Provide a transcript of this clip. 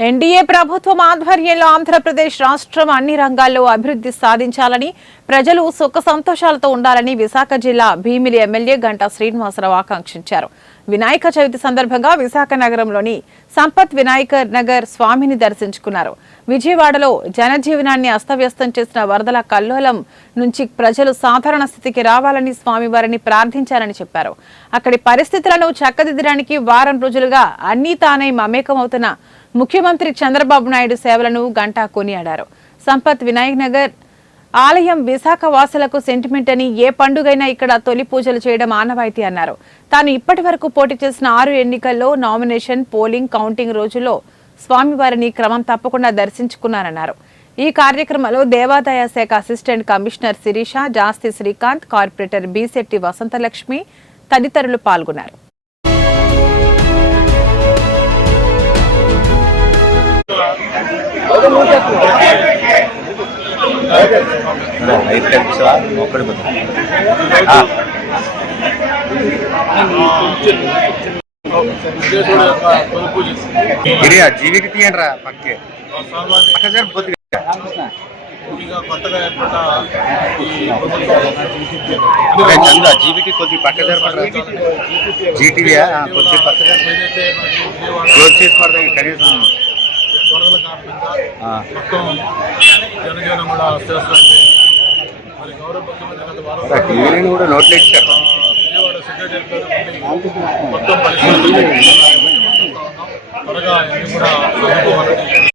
NDA ప్రభుత్వం ఆధ్వర్యంలో ఆంధ్రప్రదేశ్ రాష్ట్రం అన్ని రంగాల్లో అభివృద్ధి సాధించాలని, ప్రజలు సుఖ సంతోషాలతో ఉండాలని విశాఖ జిల్లా భీమిలి ఎమ్మెల్యే గంటా శ్రీనివాసరావు ఆకాంక్షించారు. వినాయక చవితి సందర్భంగా విశాఖ నగరంలోని సంపత్ వినాయక నగర్ స్వామిని దర్శించుకున్నారు. విజయవాడలో జనజీవనాన్ని అస్తవ్యస్తం చేసిన వరదల కల్లోలం నుంచి ప్రజలు సాధారణ స్థితికి రావాలని స్వామివారిని ప్రార్థించారని చెప్పారు. అక్కడి పరిస్థితులను చక్కదిద్దడానికి వారం రోజులుగా అన్నీ తానై మమేకమవుతున్న ముఖ్యమంత్రి చంద్రబాబు నాయుడు సేవలను గంటా కొనియాడారు. సంపత్ వినాయక్ నగర్ ఆలయం విశాఖ వాసులకు సెంటిమెంట్ అని, ఏ పండుగైనా ఇక్కడ తొలి పూజలు చేయడం ఆనవాయితీ అన్నారు. తాను ఇప్పటి వరకు పోటీ చేసిన 6 ఎన్నికల్లో నామినేషన్, పోలింగ్, కౌంటింగ్ రోజుల్లో స్వామివారిని క్రమం తప్పకుండా దర్శించుకున్నారన్నారు. ఈ కార్యక్రమంలో దేవాదాయ శాఖ అసిస్టెంట్ కమిషనర్ శిరీష, జాస్తి శ్రీకాంత్, కార్పొరేటర్ బీశెట్టి వసంతలక్ష్మి తదితరులు పాల్గొన్నారు. జీవికి తీయండిరా పక్కే చంద్ర జీవికి కొద్ది పక్క జరపడరా, జీటీవీ కొద్ది పక్క క్లోజ్ చేసి పడతాయి కనీసం. వరదల కారణంగా మొత్తం జనజీవనం కూడా అస్తవ్యస్తం. మరి గౌరవ ముఖ్యమంత్రి కూడా నోట్లు ఇచ్చారు. విజయవాడ సెక్రటరీ మొత్తం పరిస్థితులు త్వరగా కూడా